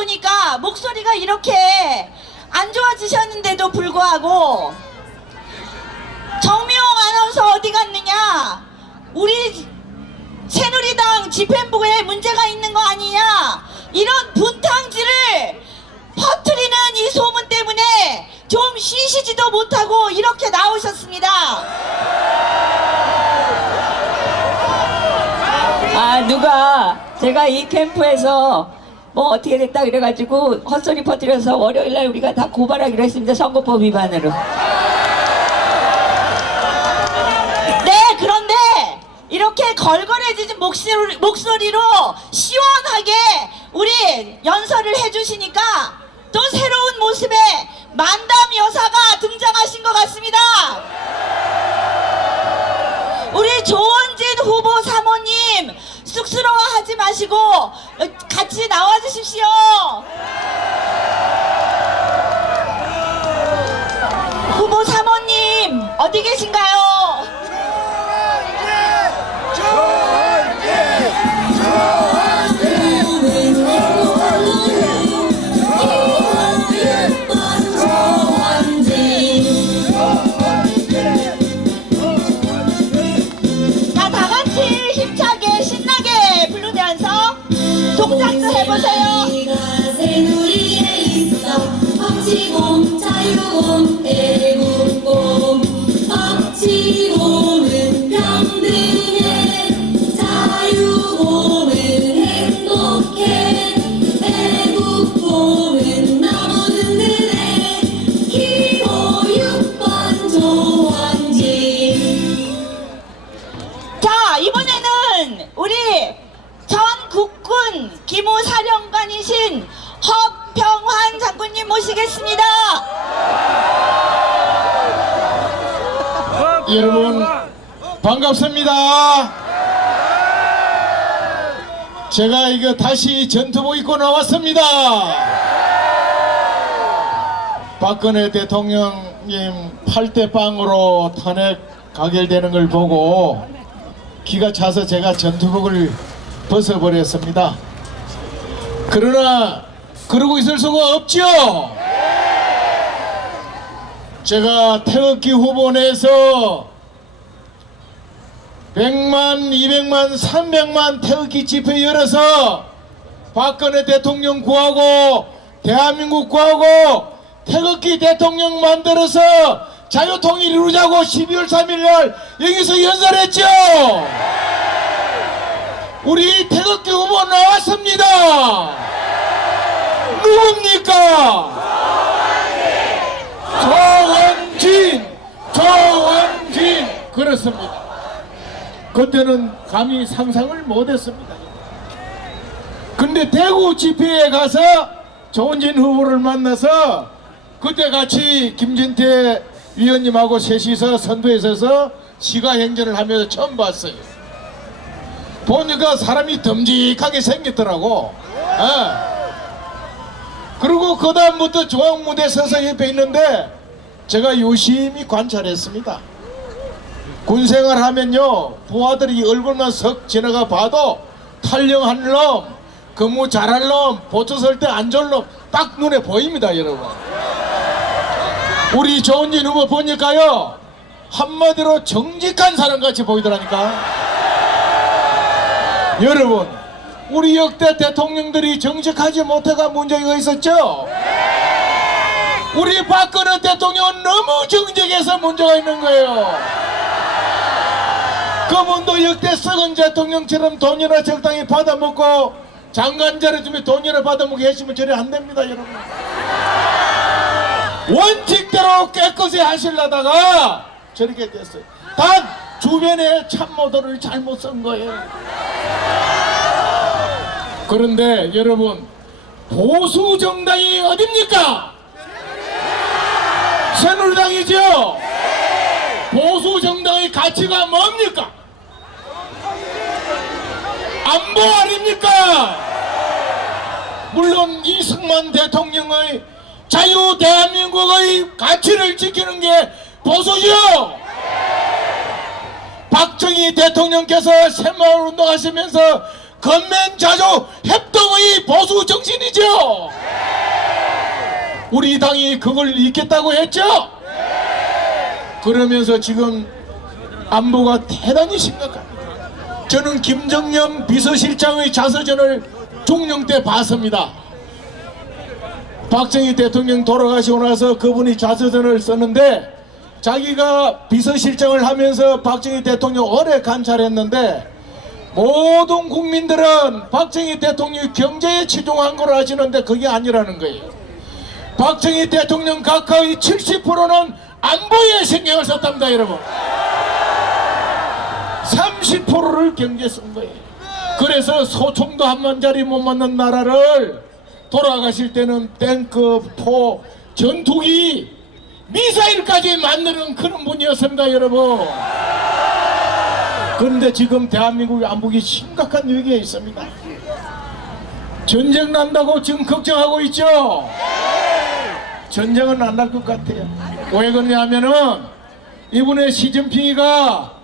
보니까 목소리가 이렇게 안 좋아지셨는데도 불구하고 정미홍 아나운서 어디 갔느냐? 우리 새누리당 집행부에 문제가 있는 거 아니냐? 이런 분탕질을 퍼뜨리는 이 소문 때문에 좀 쉬시지도 못하고 이렇게 나오셨습니다. 누가 제가 이 캠프에서 뭐 어떻게 됐다 그래가지고 헛소리 퍼뜨려서 월요일날 우리가 다 고발하기로 했습니다. 선거법 위반으로. 네, 그런데 이렇게 걸걸해지는 목소리로 시원하게 우리 연설을 해주시니까 또 새로운 모습의 만담 여사가 등장하신 것 같습니다. 우리 조원진 후보 사모님 쑥스러워하지 마시고 같이 나와주십시오. 후보 사모님 어디 계신가요? 동작도 해보세요. 새누리에 있어 법치공, 자유공, 애국공. 법치공은 평등해, 자유공은 행복해, 애국공은 너무 든든해. 기호 6번 조원진. 자, 이번에는 우리 전 국군 기무사령관이신 허평환 장군님 모시겠습니다. 여러분 반갑습니다. 제가 이거 다시 전투복 입고 나왔습니다. 박근혜 대통령님 8대 빵으로 탄핵 가결되는 걸 보고 기가 차서 제가 전투복을 벗어버렸습니다. 그러나 그러고 있을 수가 없죠. 제가 태극기 후보 내에서 100만, 200만, 300만 태극기 집회 열어서 박근혜 대통령 구하고 대한민국 구하고 태극기 대통령 만들어서 자유통일 이루자고 12월 3일 날 여기서 연설했죠. 우리 태극기 후보 나왔습니다. 누굽니까? 조원진 그렇습니다. 그때는 감히 상상을 못했습니다. 근데 대구 집회에 가서 조원진 후보를 만나서 그때 같이 김진태 위원님하고 셋이서 선두에 서서 시가행전을 하면서 처음 봤어요. 보니까 사람이 듬직하게 생겼더라고. 그리고 그 다음부터 중앙무대에 서서 옆에 있는데 제가 유심히 관찰했습니다. 군생활 하면요, 부하들이 얼굴만 석 지나가 봐도 탈령한 놈, 근무 잘할 놈, 보초 설 때 안 좋을 놈 딱 눈에 보입니다. 여러분, 우리 조원진 후보 보니까요 한마디로 정직한 사람같이 보이더라니까. 여러분, 우리 역대 대통령들이 정직하지 못해가 문제가 있었죠? 우리 박근혜 대통령은 너무 정직해서 문제가 있는 거예요. 그분도 역대 썩은 대통령처럼 돈이나 적당히 받아먹고 장관 자리주면 돈이나 받아먹게 하시면 저래 안 됩니다. 여러분, 원칙대로 깨끗이 하시려다가 저렇게 됐어요. 단 주변에 참모들을 잘못 쓴 거예요. 그런데 여러분, 보수 정당이 어딥니까? 새누리당이죠? 보수 정당의 가치가 뭡니까? 안보 아닙니까? 물론 이승만 대통령의 자유 대한민국의 가치를 지키는 게 보수죠. 박정희 대통령께서 새마을 운동하시면서 건면자조 협동의 보수 정신이죠. 우리 당이 그걸 잊겠다고 했죠. 그러면서 지금 안보가 대단히 심각합니다. 저는 김정년 비서실장의 자서전을 종령 때 봤습니다. 박정희 대통령 돌아가시고 나서 그분이 자서전을 썼는데 자기가 비서실장을 하면서 박정희 대통령 오래 관찰했는데 모든 국민들은 박정희 대통령이 경제에 치중한 걸 아시는데 그게 아니라는 거예요. 박정희 대통령 가까이 70%는 안보에 신경을 썼답니다, 여러분. 30%를 경제에 쓴 거예요. 그래서 소총도 한 만짜리 못 맞는 나라를 돌아가실 때는 탱크, 포, 전투기, 미사일까지 만드는 그런 분이었습니다, 여러분. 그런데 지금 대한민국의 안보기 심각한 위기에 있습니다. 전쟁 난다고 지금 걱정하고 있죠? 전쟁은 안 날 것 같아요. 왜 그러냐면은 이번에 시진핑이가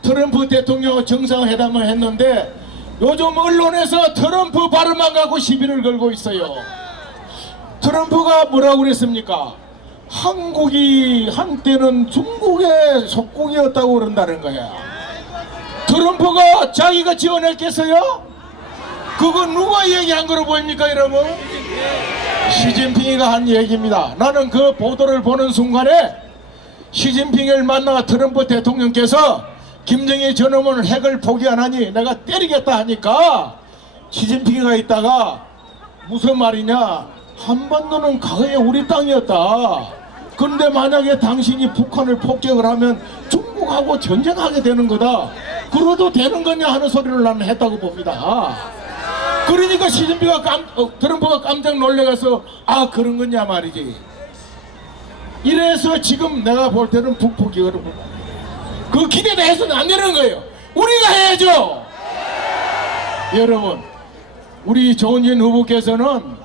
트럼프 대통령 정상회담을 했는데 요즘 언론에서 트럼프 발음만 갖고 시비를 걸고 있어요. 트럼프가 뭐라고 그랬습니까? 한국이 한때는 중국의 속국이었다고 그런다는 거야. 트럼프가 자기가 지어냈겠어요? 그거 누가 얘기한 거로 보입니까, 여러분? 시진핑이가 한 얘기입니다. 나는 그 보도를 보는 순간에 시진핑을 만나 트럼프 대통령께서 김정일 저놈은 핵을 포기 안 하니 내가 때리겠다 하니까 시진핑이가 있다가 무슨 말이냐, 한반도는 과거에 우리 땅이었다. 그런데 만약에 당신이 북한을 폭격을 하면 중국하고 전쟁하게 되는 거다. 그래도 되는 거냐 하는 소리를 나는 했다고 봅니다. 그러니까 시진핑이가 트럼프가 깜짝 놀래가서 아 그런 거냐 말이지. 이래서 지금 내가 볼 때는 북폭격을 그 기대도 해서는 안 되는 거예요. 우리가 해야죠. 여러분, 우리 조은진 후보께서는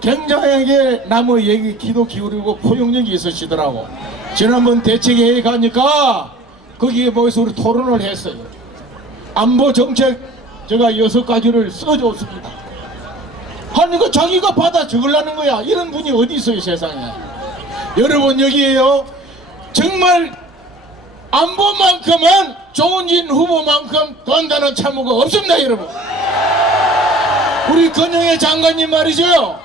굉장하게 남의 얘기 귀도 기울이고 포용력이 있으시더라고. 지난번 대책회의 가니까 거기에 모여서 우리 토론을 했어요. 안보 정책 제가 6가지를 써줬습니다. 하니까 자기가 받아 적으려는 거야. 이런 분이 어디 있어요, 세상에. 여러분, 여기에요 정말 안보만큼은 조은진 후보만큼 단단한 참모가 없습니다, 여러분. 우리 건영애 장관님 말이죠.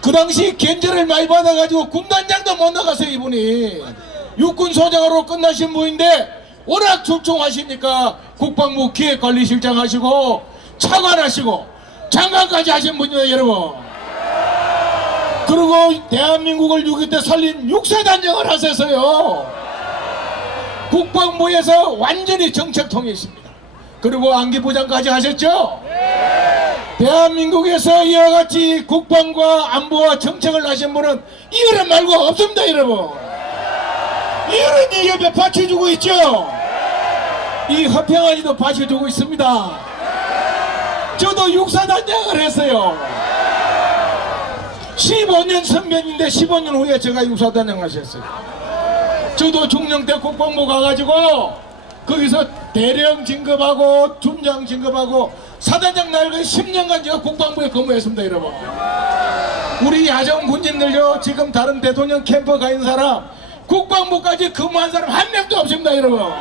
그 당시 견제를 많이 받아가지고 군단장도 못 나갔어요, 이분이. 육군소장으로 끝나신 분인데 워낙 출중하시니까 국방부 기획관리실장 하시고 차관 하시고 장관까지 하신 분이에요, 여러분. 그리고 대한민국을 6.25 때 살린 육사단장을 하셨어요. 국방부에서 완전히 정책통이십니다. 그리고 안기부장까지 하셨죠. 대한민국에서 이와 같이 국방과 안보와 정책을 하신 분은 이어른 말고 없습니다, 여러분. 이어른이 옆에 받쳐주고 있죠. 이 허평아지도 받쳐주고 있습니다. 저도 육사단장을 했어요. 15년 선배인데 15년 후에 제가 육사단장 하셨어요. 저도 중령 때 국방부 가가지고 거기서 대령 진급하고 준장 진급하고 사단장 날고 10년간 제가 국방부에 근무했습니다, 여러분. 우리 야전 군진들요, 지금 다른 대통령 캠프 가 있는 사람 국방부까지 근무한 사람 한 명도 없습니다, 여러분.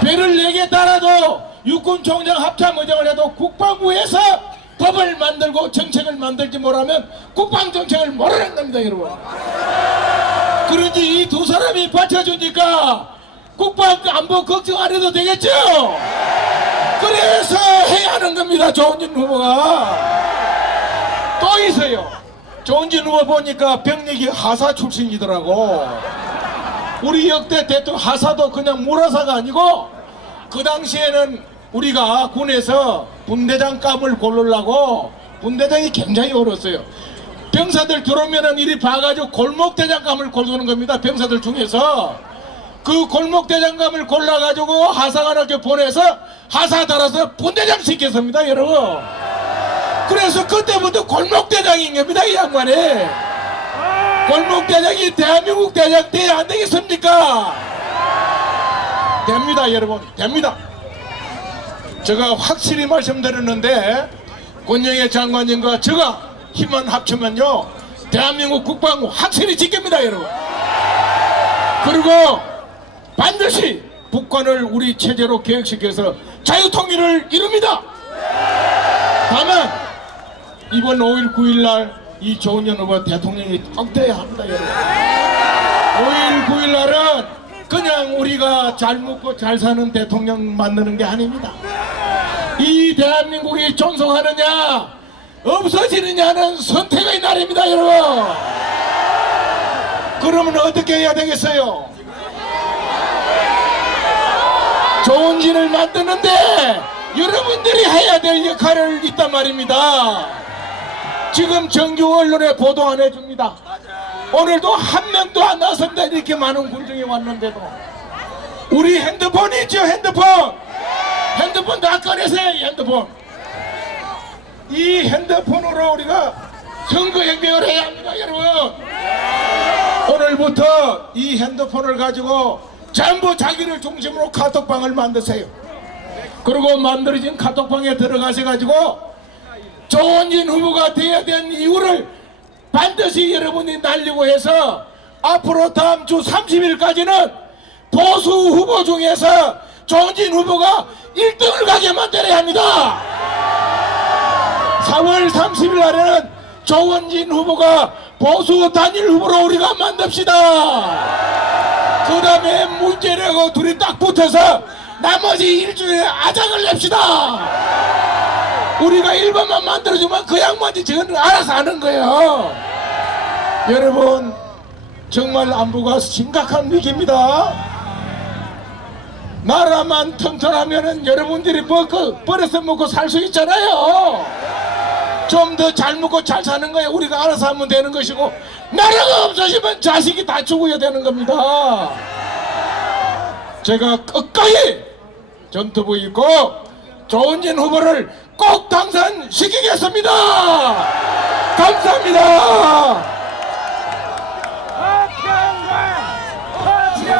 배를 4개 따라도 육군총장 합참의장을 해도 국방부에서 법을 만들고 정책을 만들지 못하면 국방정책을 모르는 겁니다, 여러분. 그런지 이 두 사람이 받쳐주니까 국방 안보 걱정 안 해도 되겠죠. 그래서 해야 하는 겁니다, 조은진 후보가. 또 있어요. 조은진 후보 보니까 병력이 하사 출신이더라고. 우리 역대 대통령 하사도 그냥 물하사가 아니고 그 당시에는 우리가 군에서 분대장감을 고르려고 분대장이 굉장히 어려웠어요. 병사들 들어오면은 이리 봐가지고 골목대장감을 고르는 겁니다. 병사들 중에서 그 골목대장감을 골라가지고 하사관학교 보내서 하사 달아서 분대장 시켰습니다, 여러분. 그래서 그때부터 골목대장인 겁니다, 이 양반이. 골목대장이 대한민국 대장 돼야 안 되겠습니까? 됩니다 여러분, 됩니다. 제가 확실히 말씀드렸는데 권영애 장관님과 제가 힘만 합치면요 대한민국 국방 확실히 지킵니다 여러분. 그리고 반드시 북한을 우리 체제로 개혁시켜서 자유통일을 이룹니다. 다만 이번 5일 9일날 이 조은현 후보 대통령이 꼭 돼야 합니다 여러분. 5일 9일날은 그냥 우리가 잘 먹고 잘 사는 대통령 만드는 게 아닙니다. 이 대한민국이 존속하느냐 없어지느냐는 선택의 날입니다 여러분. 그러면 어떻게 해야 되겠어요? 좋은 진을 만드는데 여러분들이 해야 될 역할을 있단 말입니다. 지금 정규 언론에 보도 안 해줍니다. 오늘도 한 명도 안 나섰는데 이렇게 많은 군중이 왔는데도 우리 핸드폰 있죠? 핸드폰 다 꺼내세요. 핸드폰. 이 핸드폰으로 우리가 선거행동을 해야 합니다 여러분. 오늘부터 이 핸드폰을 가지고 전부 자기를 중심으로 카톡방을 만드세요. 그리고 만들어진 카톡방에 들어가셔가지고 조은진 후보가 돼야 된 이유를 반드시 여러분이 날리고 해서 앞으로 다음 주 30일까지는 보수 후보 중에서 조은진 후보가 1등을 가게 만들어야 합니다. 4월 30일 날에는 조은진 후보가 보수 단일 후보로 우리가 만듭시다. 그 다음에 문재인하고 둘이 딱 붙어서 나머지 일주일에 아작을 냅시다. 우리가 1번만 만들어주면 그 양반이 저는 알아서 하는 거예요. 여러분 정말 안보가 심각한 위기입니다. 나라만 튼튼하면은 여러분들이 버려서 먹고 살 수 있잖아요. 좀 더 잘 먹고 잘 사는 거예요. 우리가 알아서 하면 되는 것이고 나라가 없어지면 자식이 다 죽어야 되는 겁니다. 제가 끝까지 전투부 있고 조은진 후보를 꼭 당선시키겠습니다. 감사합니다.